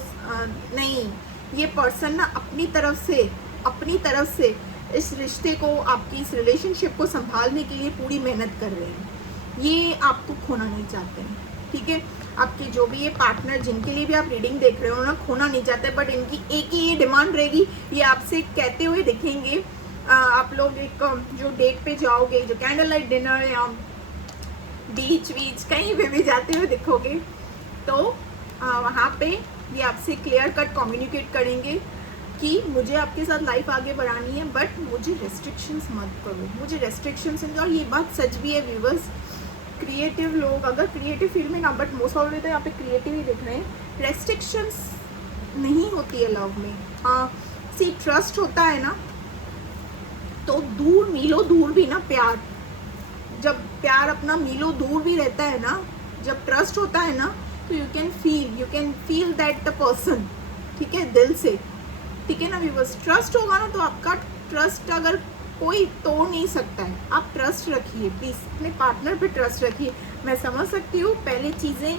नहीं, ये पर्सन ना अपनी तरफ से इस रिश्ते को, आपकी इस रिलेशनशिप को संभालने के लिए पूरी मेहनत कर रहे हैं। ये आपको खोना नहीं चाहते हैं, ठीक है। आपके जो भी ये पार्टनर, जिनके लिए भी आप रीडिंग देख रहे हो ना, खोना नहीं चाहते, बट इनकी एक ही ये डिमांड रहेगी, ये आपसे कहते हुए दिखेंगे। आप लोग एक जो डेट पे जाओगे, जो कैंडल लाइट डिनर या बीच कहीं पे भी जाते हुए दिखोगे, तो वहाँ पे ये आपसे क्लियर कट कम्युनिकेट करेंगे कि मुझे आपके साथ लाइफ आगे बढ़ानी है, बट मुझे रेस्ट्रिक्शंस मत करो, मुझे रेस्ट्रिक्शंस। और ये बात सच भी है व्यूअर्स, क्रिएटिव लोग अगर क्रिएटिव फील्ड में ना, बट मोस्ट ऑफ तो यहाँ पे क्रिएटिव ही दिख रहे हैं, रेस्ट्रिक्शंस नहीं होती है लव में। हाँ, सी ट्रस्ट होता है ना, तो दूर, मीलों दूर भी ना प्यार, जब प्यार अपना मीलों दूर भी रहता है ना, जब ट्रस्ट होता है ना, तो you can feel that the person, ठीक है, दिल से, ठीक है ना व्यूअर्स। ट्रस्ट होगा ना, तो आपका ट्रस्ट अगर कोई तोड़ नहीं सकता है। आप ट्रस्ट रखिए प्लीज़, अपने पार्टनर पे ट्रस्ट रखिए। मैं समझ सकती हूँ पहले चीज़ें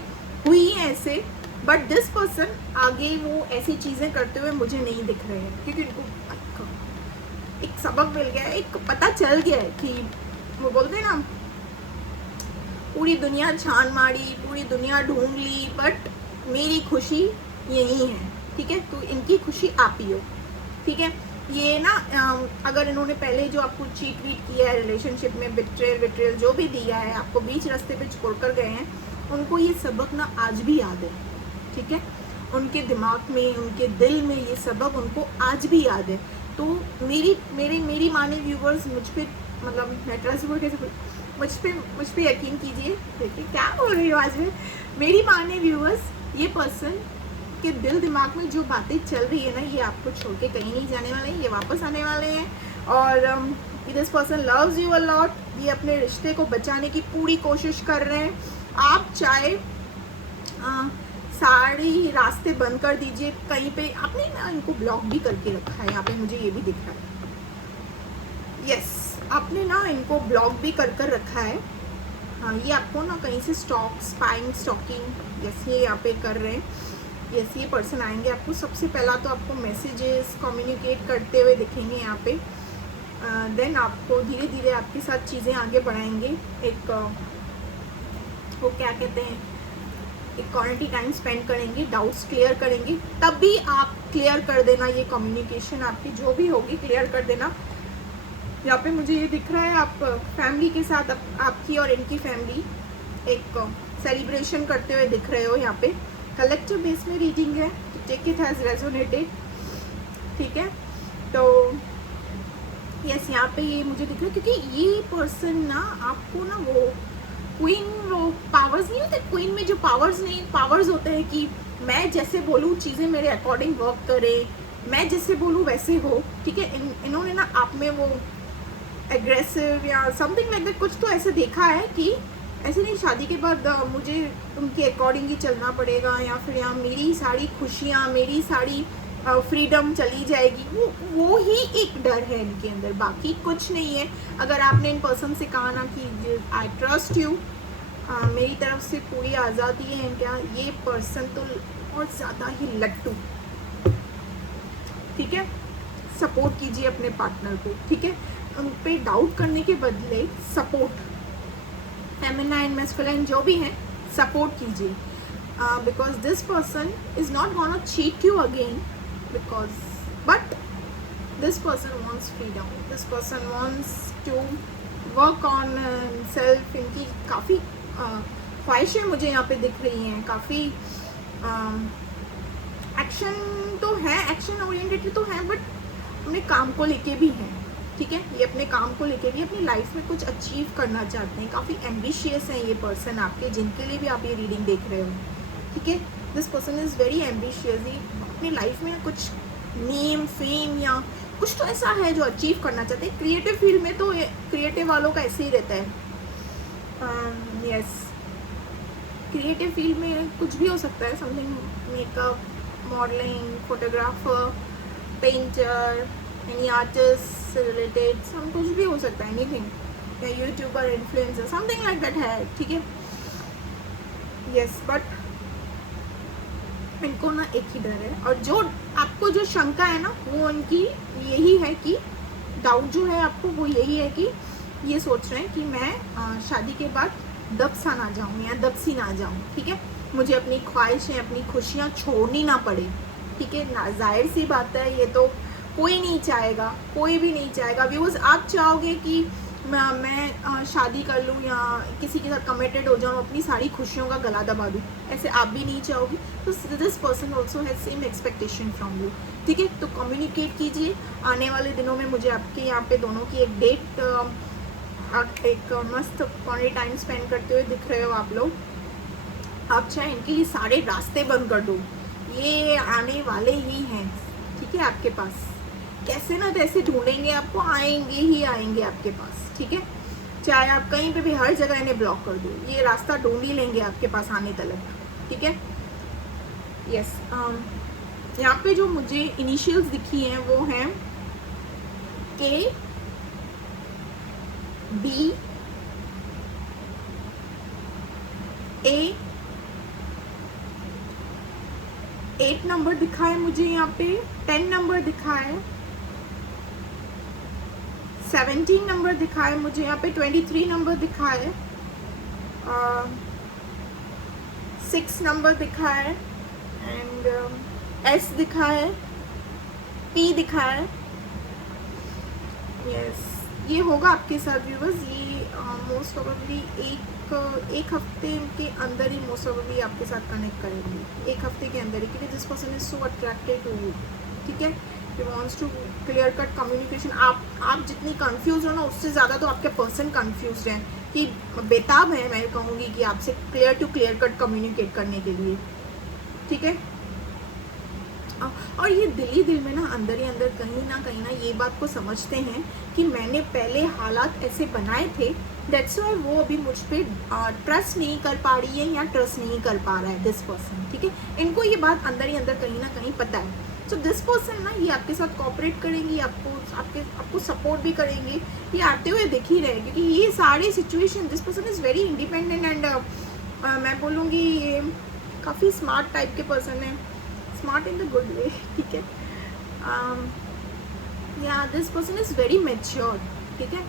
हुई हैं ऐसे, बट दिस पर्सन आगे वो ऐसी चीज़ें करते हुए मुझे नहीं दिख रहे हैं, क्योंकि उनको एक सबक मिल गया है, एक पता चल गया है कि वो बोलते हैं ना, पूरी दुनिया छान मारी, पूरी दुनिया ढूंढ ली, बट मेरी खुशी यही है, ठीक है, तो इनकी खुशी आप ही हो, ठीक है। ये ना अगर इन्होंने पहले जो आपको चीट वीट किया है रिलेशनशिप में, बिट्रेयल जो भी दिया है, आपको बीच रास्ते पे छोड़ कर गए हैं, उनको ये सबक ना आज भी याद है, ठीक है, उनके दिमाग में, उनके दिल में ये सबक उनको आज भी याद है। तो मेरी माने व्यूवर्स, मुझ पे, मतलब मैं ट्रस्ट बोल कैसे, मुझ पे यकीन कीजिए। देखिए क्या बोल रही हूँ आज में, मेरी माने व्यूवर्स, ये पर्सन के दिल दिमाग में जो बातें चल रही है ना, ये आपको छोड़ के कहीं नहीं जाने वाले हैं, ये वापस आने वाले हैं। और this person loves you a lot, ये अपने रिश्ते को बचाने की पूरी कोशिश कर रहे हैं। आप चाहे सारे रास्ते बंद कर दीजिए, कहीं पे आपने ना इनको ब्लॉक भी करके रखा है, यहाँ पे मुझे ये भी दिख रहा है, यस, आपने ना इनको ब्लॉक भी कर रखा है। हाँ, ये आपको ना कहीं से स्टॉकिंग, यस, ये यहाँ पे कर रहे हैं, यस, ये पर्सन आएंगे आपको। सबसे पहला तो आपको मैसेजेस कम्युनिकेट करते हुए दिखेंगे यहाँ पे, देन आपको धीरे धीरे आपके साथ चीज़ें आगे बढ़ाएंगे। एक वो क्या कहते हैं, एक क्वालिटी टाइम स्पेंड करेंगे, डाउट्स क्लियर करेंगे, तब भी आप क्लियर कर देना, ये कम्युनिकेशन आपकी जो भी होगी क्लियर कर देना। यहाँ पे मुझे ये दिख रहा है, आप फैमिली के साथ, आपकी और इनकी फैमिली एक सेलिब्रेशन करते हुए दिख रहे हो। यहाँ पे कलेक्टिव बेस में रीडिंग है, टेक इट हैज़ रेजोनेटेड, ठीक है। तो यस, यहाँ पे ये मुझे दिख रहा है, क्योंकि ये पर्सन ना आपको ना वो क्वीन, वो पावर्स नहीं होते, क्वीन में जो पावर्स होते हैं कि मैं जैसे बोलूँ चीज़ें मेरे अकॉर्डिंग वर्क करे, मैं जैसे बोलूँ वैसे हो, ठीक है। इन्होंने ना आप में वो एग्रेसिव या समथिंग लाइक दैट कुछ तो ऐसे देखा है कि ऐसे नहीं शादी के बाद मुझे उनके अकॉर्डिंग ही चलना पड़ेगा, या फिर यहाँ मेरी सारी खुशियाँ, मेरी सारी फ्रीडम चली जाएगी, वो ही एक डर है इनके अंदर, बाकी कुछ नहीं है। अगर आपने इन पर्सन से कहा ना कि आई ट्रस्ट यू, मेरी तरफ से पूरी आज़ादी है क्या, ये पर्सन तो बहुत ज़्यादा ही लट्टू, ठीक है। सपोर्ट कीजिए अपने पार्टनर को, ठीक है। उन पे डाउट करने के बदले सपोर्ट, फेमिनाइन मैस्कुलाइन जो भी है, सपोर्ट कीजिए, because this person is not gonna cheat you again, because but this person wants freedom, this person wants to work on self. इनकी काफ़ी ख्वाहिशें मुझे यहाँ पे दिख रही हैं, काफ़ी एक्शन तो है, एक्शन ओरिएंटेड तो है, बट अपने काम को लेके भी हैं, ठीक है। ये अपने काम को लेके भी अपनी लाइफ में कुछ अचीव करना चाहते हैं, काफ़ी एम्बिशियस हैं ये पर्सन आपके, जिनके लिए भी आप ये रीडिंग देख रहे हो, ठीक है। This person is very ambitious, ये अपनी लाइफ में कुछ नेम फेम या कुछ तो ऐसा है जो अचीव करना चाहते हैं। क्रिएटिव फील्ड में तो क्रिएटिव वालों का ऐसे ही रहता है, यस। क्रिएटिव फील्ड में कुछ भी हो सकता है, something makeup, modelling, photographer, painter, any artist से रिलेटेड सब कुछ भी हो सकता है, एनीथिंग, या YouTuber, influencer, something like that है, ठीक है, यस। बट इनको ना एक ही डर है, और जो आपको जो शंका है ना वो उनकी यही है कि डाउट जो है आपको वो यही है कि ये सोच रहे हैं कि मैं शादी के बाद दबसा ना जाऊँ या दबसी ना जाऊँ, ठीक है। मुझे अपनी ख्वाहिशें, अपनी खुशियाँ छोड़नी ना पड़े, ठीक है ना। जाहिर सी बात है, ये तो कोई नहीं चाहेगा, कोई भी नहीं चाहेगा। व्यूअर्स, आप चाहोगे कि मैं शादी कर लूँ या किसी के साथ कमिटेड हो जाऊँ, अपनी सारी खुशियों का गला दबा दूँ, ऐसे आप भी नहीं चाहोगे। तो this person also has same expectation from you, ठीक है। तो कम्युनिकेट कीजिए। आने वाले दिनों में मुझे आपके यहाँ पे दोनों की एक डेट, एक मस्त क्वालिटी टाइम स्पेंड करते हुए दिख रहे हो आप लोग। आप चाहे इनके लिए सारे रास्ते बंद कर दो, ये आने वाले ही हैं, ठीक है। आपके पास कैसे ना कैसे ढूंढेंगे आपको, आएंगे ही आएंगे आपके पास, ठीक है। चाहे आप कहीं पे भी, हर जगह इन्हें ब्लॉक कर दो, ये रास्ता ढूंढ ही लेंगे आपके पास आने तक, ठीक है, यस। यहाँ पे जो मुझे इनिशियल्स दिखी हैं वो हैं के, बी, ए, 8 नंबर दिखा है मुझे यहाँ पे, 10 नंबर दिखा है, 17 नंबर दिखा है मुझे यहाँ पे, 23 नंबर दिखा है, 6 नंबर दिखा है, एंड एस दिखा है, पी दिखा है, यस। ये होगा आपके साथ व्यूअर्स, ये मोस्ट प्रोबेबली एक हफ्ते के अंदर ही मोस्ट प्रोबेबली आपके साथ कनेक्ट करेंगे, एक हफ्ते के अंदर ही, क्योंकि this person is so attracted to you, ठीक है। He wants to clear cut communication. आप जितनी कंफ्यूज हो ना, उससे ज़्यादा तो आपके पर्सन कंफ्यूज हैं, कि बेताब है, मैं कहूँगी कि आपसे clear to clear cut communicate करने के लिए, ठीक है। और ये दिल ही दिल में ना, अंदर ही अंदर कहीं ना ये बात को समझते हैं कि मैंने पहले हालात ऐसे बनाए थे, दैट्स वाई वो अभी मुझ पर ट्रस्ट नहीं कर पा रही है या ट्रस्ट नहीं कर पा रहा है दिस पर्सन, ठीक है। इनको ये बात अंदर ही अंदर कहीं ना कहीं पता है। सो दिस पर्सन ना, ये आपके साथ कोऑपरेट करेंगी, आपको सपोर्ट भी करेंगे, ये आते हुए दिख ही रहे, क्योंकि ये सारे situation, this person is very independent, and मैं बोलूँगी ये काफ़ी स्मार्ट टाइप के पर्सन है, smart in the good way, ठीक है। या this person is very mature, ठीक है।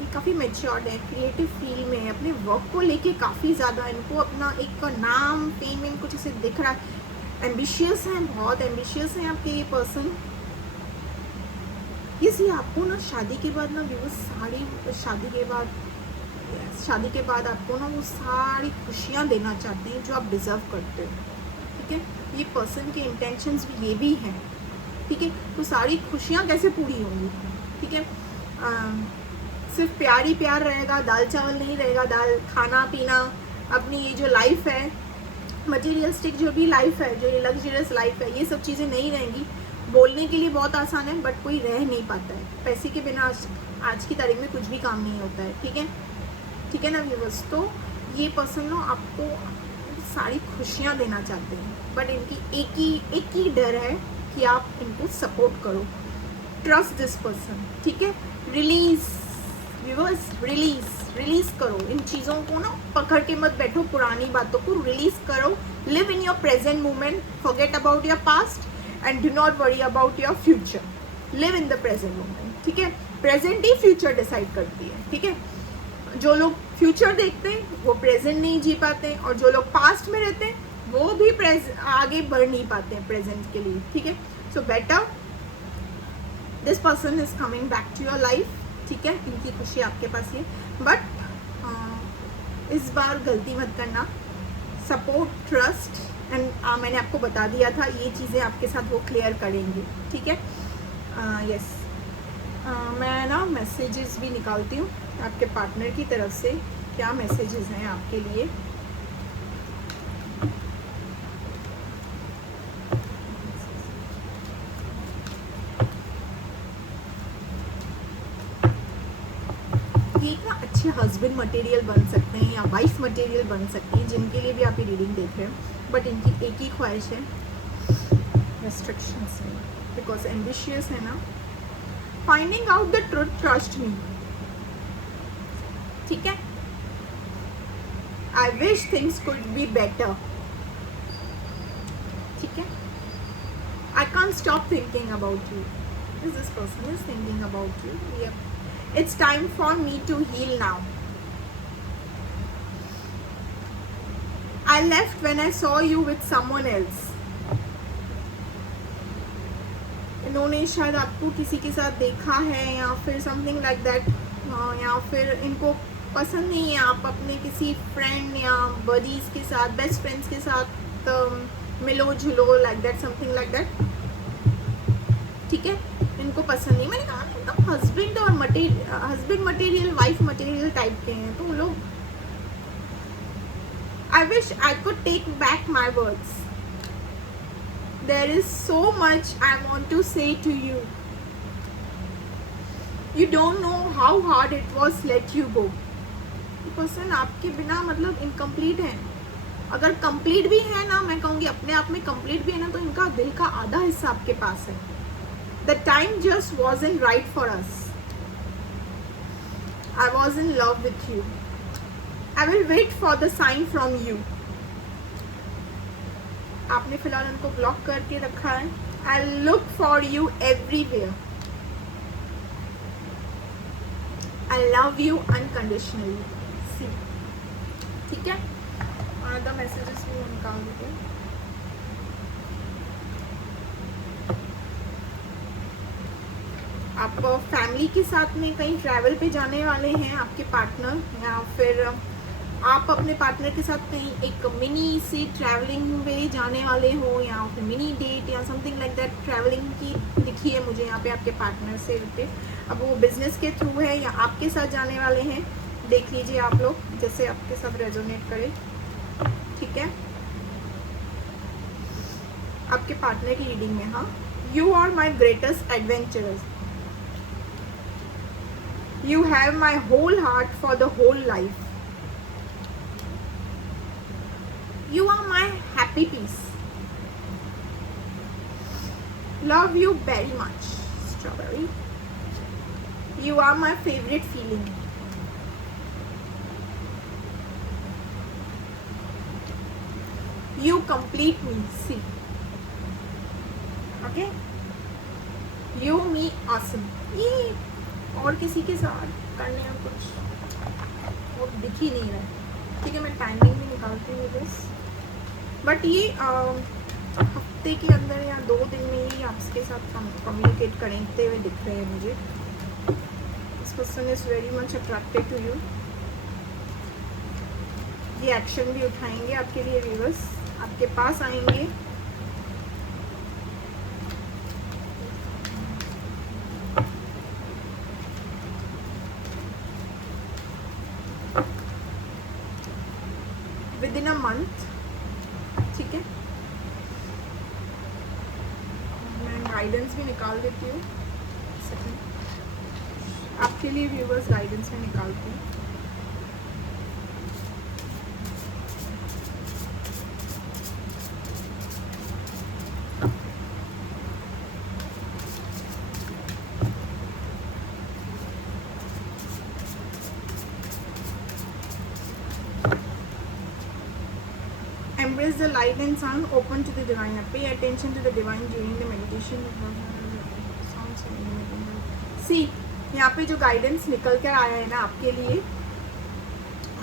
ये काफ़ी मैच्योर्ड है, क्रिएटिव फील्ड में अपने वर्क को लेके काफ़ी ज़्यादा इनको अपना एक नाम फेम इन कुछ ऐसे दिख रहा है। एम्बिशियस हैं, बहुत एम्बिशियस हैं आपके ये पर्सन। इसलिए आपको ना शादी के बाद ना व्यूअर्स, शादी के बाद आपको ना वो सारी खुशियाँ देना चाहते हैं जो आप डिज़र्व करते हो, ठीक है। ये पर्सन के इंटेंशंस भी ये भी हैं, ठीक है। तो सारी खुशियाँ कैसे पूरी होंगी, ठीक है। सिर्फ प्यार ही प्यार रहेगा, दाल चावल नहीं रहेगा, दाल खाना पीना, अपनी ये जो लाइफ है, मटेरियलिस्टिक जो भी लाइफ है, जो ये लग्जरियस लाइफ है, ये सब चीज़ें नहीं रहेंगी। बोलने के लिए बहुत आसान है, बट कोई रह नहीं पाता है। पैसे के बिना आज की तारीख में कुछ भी काम नहीं होता है, ठीक है ना व्यूअर्स। तो ये पर्सन ना आपको सारी खुशियाँ देना चाहते हैं, बट इनकी एक ही डर है कि आप इनको सपोर्ट करो। ट्रस्ट दिस पर्सन, ठीक है। रिलीज व्यूअर्स, रिलीज करो इन चीज़ों को ना, पकड़ के मत बैठो, पुरानी बातों को रिलीज करो। Live in your present moment, forget about your past and do not worry about your future. Live in the present moment, ठीक है। प्रेजेंट ही फ्यूचर डिसाइड करती है, ठीक है। जो लोग फ्यूचर देखते हैं वो प्रेजेंट नहीं जी पाते, और जो लोग पास्ट में रहते हैं वो भी आगे बढ़ नहीं पाते हैं प्रेजेंट के लिए, ठीक है। So better this person is coming back to your life, ठीक है। इनकी खुशी आपके पास है, बट इस बार गलती मत करना। सपोर्ट, ट्रस्ट एंड मैंने आपको बता दिया था ये चीज़ें आपके साथ वो क्लियर करेंगे, ठीक है। यस, मैं ना मैसेजेस भी निकालती हूँ आपके पार्टनर की तरफ से, क्या मैसेजेस हैं आपके लिए। ये ना अच्छे हस्बैंड मटेरियल बन सकते हैं या वाइफ मटेरियल बन सकते हैं, जिनके लिए भी आप ये रीडिंग देख रहे हो, बट इनकी एक ही ख्वाहिश है, रेस्ट्रिक्शंस है, बिकॉज एम्बिशियस है ना। Finding out the truth, trust me, ठीक है। I wish things could be better, ठीक है। I can't stop thinking about you, this person is thinking about you. It's time for me to heal now. I left when I saw you with someone else. इन्होंने शायद आपको किसी के साथ देखा है या फिर समथिंग लाइक दैट, या फिर इनको पसंद नहीं है आप अपने किसी फ्रेंड या बडीज के साथ, बेस्ट फ्रेंड्स के साथ मिलो जुलो, like that, something like that, ठीक है। इनको पसंद नहीं, मैंने कहा एकदम हस्बैंड और husband material, wife material type के हैं तो लोग। I wish I could take back my words, there is so much I want to say to you, you don't know how hard it was let you go. Person आपके बिना मतलब incomplete है। अगर complete भी है ना, मैं कहूँगी अपने आप में कंप्लीट भी है ना, तो इनका दिल का आधा हिस्सा आपके पास है। The time just wasn't right for us. I was in love with you. I will wait for the sign from you. आपने फिलहाल उनको ब्लॉक करके रखा है। I'll look for you everywhere. I love you unconditionally. See, ठीक है। Another messages भी निकाल देते हैं। आप फैमिली के साथ में कहीं ट्रैवल पे जाने वाले हैं आपके पार्टनर, या फिर आप अपने पार्टनर के साथ कहीं एक मिनी सी ट्रैवलिंग पे जाने वाले हो, या फिर मिनी डेट या समथिंग लाइक दैट। ट्रैवलिंग की दिखी है मुझे यहाँ पे आपके पार्टनर से रिलेटेड। अब वो बिजनेस के थ्रू है या आपके साथ जाने वाले हैं, देख लीजिए आप लोग जैसे आपके साथ रेजोनेट करे, ठीक है। आपके पार्टनर की रीडिंग में, हाँ, you are my greatest adventures, you have my whole heart for the whole life, you are my happy piece, love you very much, strawberry, you are my favorite feeling, you complete me, see, okay, you me awesome। ये और किसी के साथ करने में कुछ वो दिख ही नहीं रहा है, ठीक है। मैं टाइमिंग भी निकालती हूँ बस, बट ये हफ्ते के अंदर या 2 दिन में ही आपके साथ कम्युनिकेट करते हुए दिख रहे हैं मुझे। This person is very much attracted to you. ये एक्शन भी उठाएंगे आपके लिए व्यूअर्स, आपके पास आएंगे। विदिन अ मंथ, ठीक है। मैं गाइडेंस भी निकाल देती हूँ, आपके लिए व्यूवर्स गाइडेंस में निकालती हूँ। embrace the light and sound, open to the divine, pay attention to the divine during the meditation. See, यहाँ पे जो गाइडेंस निकल कर आया है ना आपके लिए,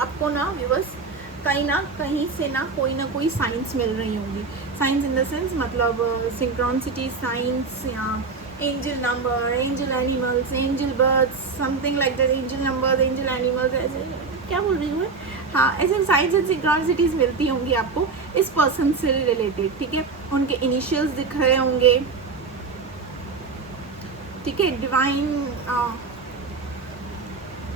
आपको ना व्यूअर्स कहीं ना कहीं से ना कोई साइंस मिल रही होंगी. साइंस इन द सेंस मतलब सिंक्रोनिसिटी साइंस या angel number, angel animals, angel birds, something like that. Angel numbers, angel animals, ऐसे क्या बोल रही हूँ मैं, हाँ ऐसे साइंस एंड सिंक्रोनिसिटीज़ मिलती होंगी आपको इस पर्सन से रिलेटेड. ठीक है, उनके इनिशियल्स दिख रहे होंगे. ठीक है, डिवाइन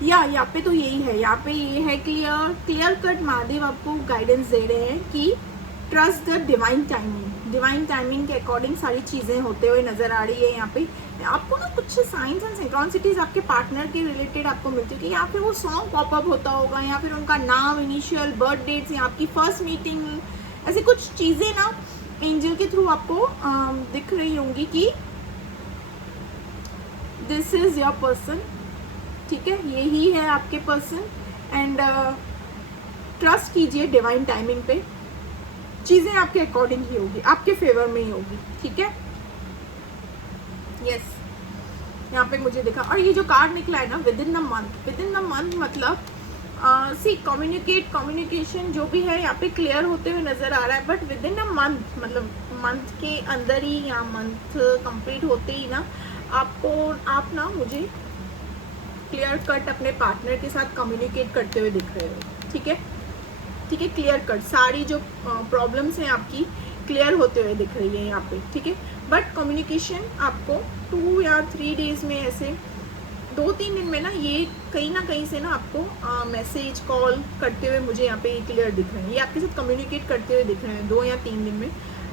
या यहाँ पे तो यही है, यहाँ पे ये है क्लियर कट महादेव आपको गाइडेंस दे रहे हैं कि trust the divine timing. Divine timing के अकॉर्डिंग सारी चीज़ें होते हुए नज़र आ रही है. यहाँ पे आपको ना कुछ साइंस एंड सिंक्रोनिसिटीज आपके पार्टनर के रिलेटेड आपको मिलती है कि यहाँ पे वो सॉन्ग पॉपअप होता होगा या फिर उनका नाम, इनिशियल, बर्थ डेट्स या आपकी फर्स्ट मीटिंग, ऐसे कुछ चीज़ें ना एंजल के थ्रू आपको दिख रही होंगी कि दिस इज़ योर पर्सन. ठीक है, यही है आपके पर्सन. एंड ट्रस्ट कीजिए डिवाइन टाइमिंग पे, चीज़ें आपके अकॉर्डिंग ही होगी, आपके फेवर में ही होगी. ठीक है, यस. यहाँ पे मुझे दिखा, और ये जो कार्ड निकला है ना with in the month, with in the month मतलब सी कम्युनिकेशन जो भी है यहाँ पे क्लियर होते हुए नज़र आ रहा है. But with in a month मतलब मंथ के अंदर ही या मंथ कंप्लीट होते ही ना आप ना मुझे क्लियर कट अपने पार्टनर के साथ कम्युनिकेट करते हुए दिख रहे हो. ठीक है, ठीक है, क्लियर कट सारी जो प्रॉब्लम्स हैं आपकी क्लियर होते हुए दिख रही है यहाँ पे. ठीक है, बट कम्युनिकेशन आपको 2 या 3 डेज़ में, ऐसे 2-3 दिन में ना ये कहीं ना कहीं से ना आपको मैसेज कॉल करते हुए मुझे यहाँ पे क्लियर दिख रहे हैं. ये आपके साथ कम्युनिकेट करते हुए दिख रहे हैं 2 या 3 दिन में,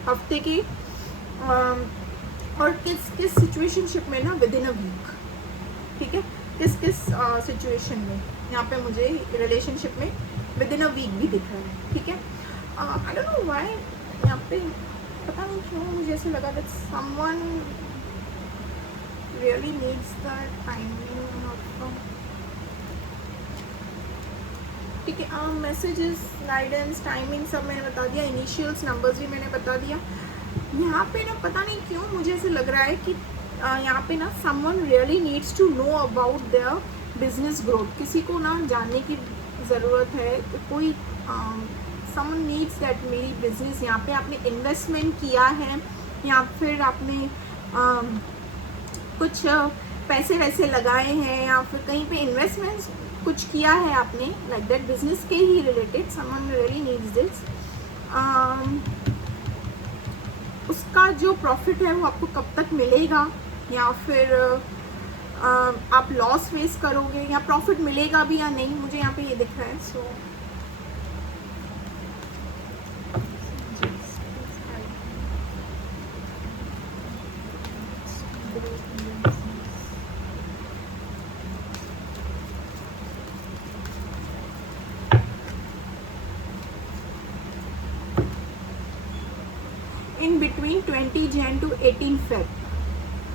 हफ्ते के. और किस सिचुएशनशिप में ना विद इन अ वीक. ठीक है, किस सिचुएशन में यहाँ पे मुझे रिलेशनशिप में विद इन अ वीक भी दिख रहा है. ठीक है, आई डोंट नो व्हाई यहाँ पे पता नहीं क्यों मुझे ऐसे लगा that someone really needs the timing of. ठीक है, मैसेजेस, गाइडेंस, टाइमिंग सब मैंने बता दिया, इनिशियल्स, नंबर्स भी मैंने बता दिया. यहाँ पे ना पता नहीं क्यों मुझे ऐसे लग रहा है कि यहाँ पे ना someone really needs to know about their business growth. किसी को ना जानने की ज़रूरत है, कोई समवन नीड्स दैट मेरी बिजनेस, यहाँ पे आपने इन्वेस्टमेंट किया है या फिर आपने कुछ पैसे वैसे लगाए हैं या फिर कहीं पे इन्वेस्टमेंट्स कुछ किया है आपने, लाइक दैट बिजनेस के ही related. Someone really needs this. उसका जो प्रॉफिट है वो आपको कब तक मिलेगा, या फिर आप लॉस फेस करोगे या प्रॉफिट मिलेगा भी या नहीं, मुझे यहाँ पे ये दिख रहा है. So in between 20 Jan to 18 Feb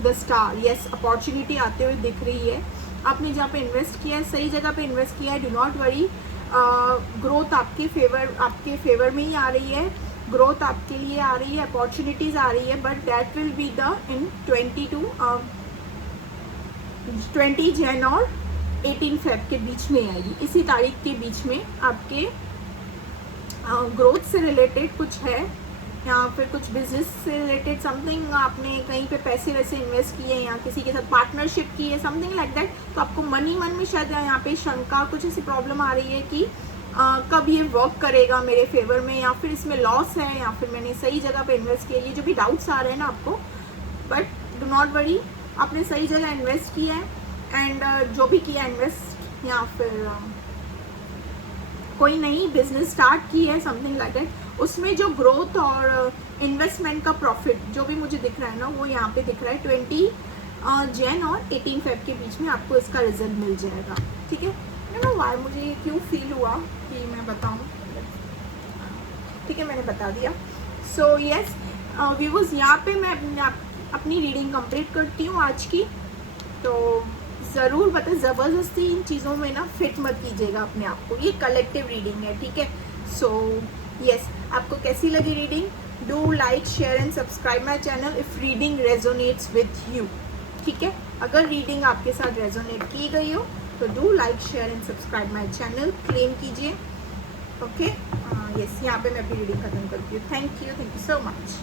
the star. Yes, opportunity आते हुए दिख रही है. आपने जहाँ पे इन्वेस्ट किया है सही जगह पे इन्वेस्ट किया है. डू नॉट वरी, ग्रोथ आपके फेवर में ही आ रही है. ग्रोथ आपके लिए आ रही है, अपॉर्चुनिटीज़ आ रही है. But that will be the in 20 Jan और 18 Feb के बीच में आएगी. इसी तारीख के बीच में आपके ग्रोथ से रिलेटेड कुछ है या फिर कुछ बिजनेस से रिलेटेड समथिंग, आपने कहीं पे पैसे वैसे इन्वेस्ट किए या किसी के साथ पार्टनरशिप की है, समथिंग लाइक दैट. तो आपको मन में शायद यहाँ पे शंका, कुछ ऐसी प्रॉब्लम आ रही है कि कब ये वर्क करेगा मेरे फेवर में, या फिर इसमें लॉस है, या फिर मैंने सही जगह पे इन्वेस्ट किया. ये जो भी डाउट्स आ रहे हैं ना आपको, बट डू नॉट वरी, आपने सही जगह इन्वेस्ट किया है. एंड जो भी किया इन्वेस्ट या फिर कोई नई बिजनेस स्टार्ट की है, समथिंग लाइक दैट, उसमें जो ग्रोथ और इन्वेस्टमेंट का प्रॉफिट जो भी मुझे दिख रहा है ना वो यहाँ पे दिख रहा है 20 Jan और 18 Feb के बीच में आपको इसका रिजल्ट मिल जाएगा. ठीक है, नो वाई मुझे ये क्यों फील हुआ कि मैं बताऊँ. ठीक है, मैंने बता दिया. सो यस व्यूअर्स, यहाँ पे मैं अपनी रीडिंग कंप्लीट करती हूँ आज की. तो ज़रूर बता, ज़बरदस्ती इन चीज़ों में ना फिट मत कीजिएगा अपने आप को. ये कलेक्टिव रीडिंग है. ठीक है, सो यस, आपको कैसी लगी reading? Do like, share and subscribe my channel if reading resonates with you. ठीक है, अगर रीडिंग आपके साथ रेजोनेट की गई हो तो do like, share and subscribe my channel, claim कीजिए। ओके, यस, यहाँ पे मैं अपनी रीडिंग खत्म करती हूँ। Thank you so much.